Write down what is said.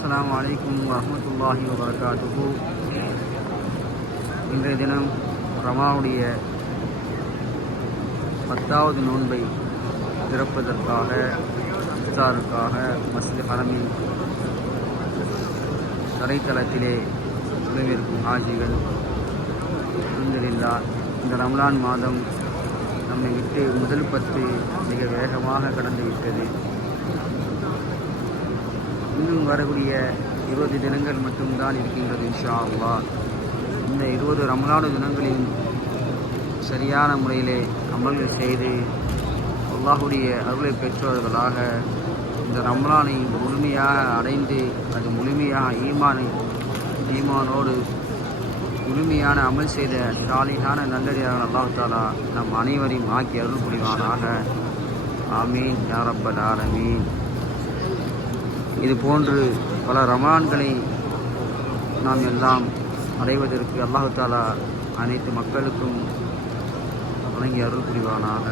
அஸ்லாம் அலைக்கும் வரமத்துல்லாஹி வபரகாத்துஹு. இன்றைய தினம் ரமாவுடைய பத்தாவது நோன்பை திறப்பதற்காக இஃப்தாருக்காக மஸ்ஜித் ஹரமின் தரைத்தளத்திலே உலகிருக்கும் ஹாஜிகள் இருந்திருந்தார் இந்த ரம்லான் மாதம் நம்மை விட்டு முதல் பத்து மிக வேகமாக கடந்துவிட்டது இன்னும் வரக்கூடிய இருபது தினங்கள் மட்டும்தான் இருக்கின்றது இன்ஷா அல்லா இந்த இருபது ரமலான தினங்களில் சரியான முறையிலே அமல்கள் செய்து அல்லாஹுடைய அருளை பெற்றவர்களாக இந்த ரமலானை முழுமையாக அடைந்து அது முழுமையாக ஈமானை ஈமானோடு முழுமையான அமல் செய்த சாலிகான நல்லடியாக அல்லாஹாலா நம் அனைவரையும் ஆக்கி அருள் புரிவானாக. ஆமீன். யாரப்பல் ஆலமீன். இது போன்று பல ரமான்களை நாம் எல்லாம் அடைவதற்கு அல்லாஹு தாலா அனைத்து மக்களுக்கும் வழங்கி அருள் புரிவானாக.